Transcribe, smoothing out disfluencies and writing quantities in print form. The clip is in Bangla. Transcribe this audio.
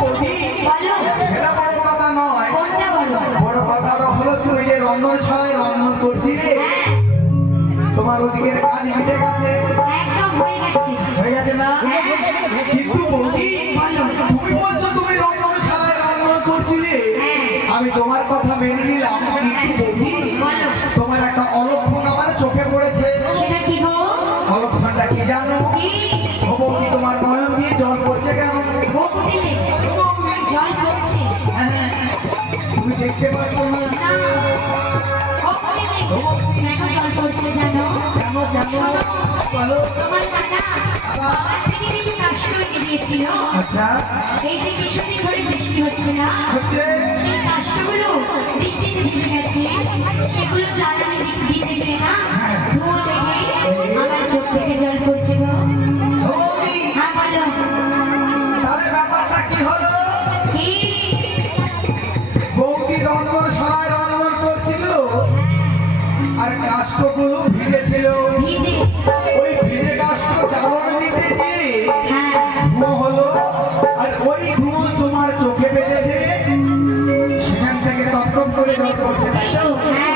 বৌদি সেটা বড় কথা নয়, বড় কথাটা হলো তুই যে রন্ধনশালায় রন্ধন করছিলে তোমার ওদিকের কাজ মিটে গেছে, হয়ে গেছে না? কিন্তু বৌদি তুমি বলছো তুমি রন্ধনশালায় রন্ধন করছিলে, আমি তোমার কথা মেনে নিলাম, কিন্তু বৌদি তোমার একটা অলক্ষণ আমার চোখে পড়েছে। অলক্ষণটা কি জানো? ও বৌদি তোমার নয়ন দিয়ে জল পড়ছে কেন? তুমি দেখতে পাচ্ছ না? কেন কেন বলো? আচ্ছা এই যে কিছুদিন ধরে বৃষ্টি হচ্ছে না, হচ্ছে সেই কাষ্ঠগুলো বৃষ্টিতে ভিজে গেছে, সেগুলো জ্বালানি দিতে গিয়ে না ধোঁয়া লেগে আমার চোখ থেকে জল পড়ছে গো। বৌদি হ্যাঁ বলো তাহলে ব্যাপারটা কি হলো? কি? বৌদি রন্ধনশালায় রন্ধন করছিল আর কাষ্ঠগুলো ভিজেছিল, ভিজে? ওই ভিজে কাষ্ঠ জ্বালানি দিতে গিয়ে হ্যাঁ ধোঁয়া হলো, আর ওই ধোঁয়া তোমার চোখে বেঁধেছে, সেখান থেকে টপ টপ করে জল পড়ছে, তাই তো? হ্যাঁ